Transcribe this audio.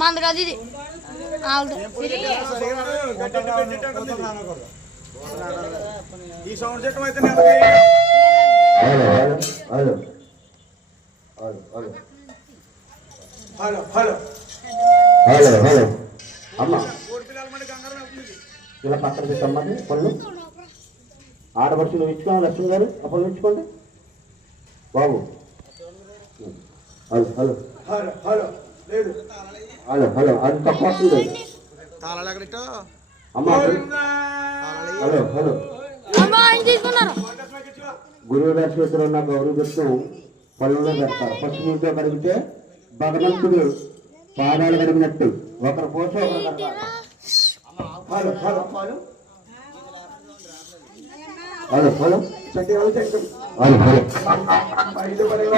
మంద కాదు ఇది ఈ సౌండ్ చెట్టం అయితే hello hello hello hello hello అమ్మ ఇలా పక్కన పెట్టమ్మది పళ్ళు ఆడపడుచు నువ్వు ఇచ్చుకోవాలి లక్ష్మి గారు ఆ పళ్ళు ఇచ్చుకోండి బాబు హలో హలో హలో హలో లేదు హలో హలో అది తక్కువ వస్తుంది అమ్మ హలో హలో గురువు దర్శకులు ఉన్న గౌరవ దర్శనం పళ్ళులో పెడతారు పసుపు నీటితో కడిగితే భగవంతుడు పాదాలు కడిగినట్టు ఒకరు పోసి ఒకరు హలో హలో హలో హలో చట్టి హలో చట్టి హలో హలో ఐదు పడవ